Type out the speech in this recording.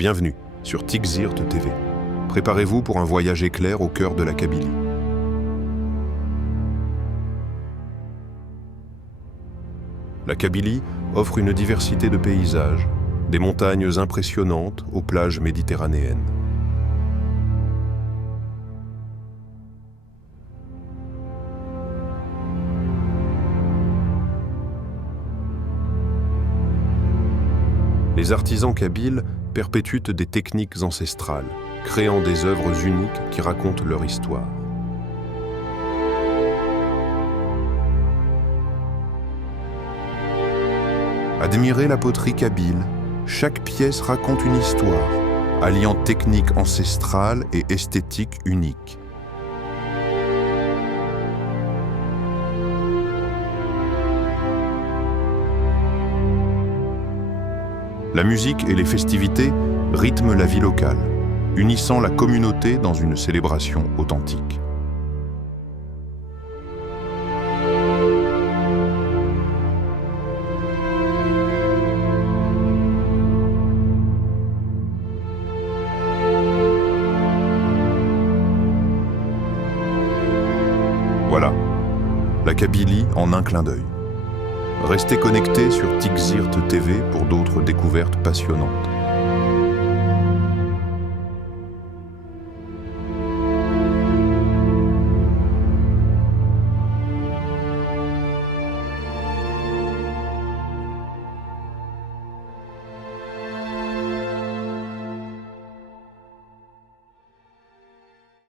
Bienvenue sur Tigzirt TV. Préparez-vous pour un voyage éclair au cœur de la Kabylie. La Kabylie offre une diversité de paysages, des montagnes impressionnantes aux plages méditerranéennes. Les artisans kabyles perpétuent des techniques ancestrales, créant des œuvres uniques qui racontent leur histoire. Admirez la poterie kabyle. Chaque pièce raconte une histoire, alliant technique ancestrale et esthétique unique. La musique et les festivités rythment la vie locale, unissant la communauté dans une célébration authentique. Voilà, la Kabylie en un clin d'œil. Restez connectés sur Tigzirt TV pour d'autres découvertes passionnantes.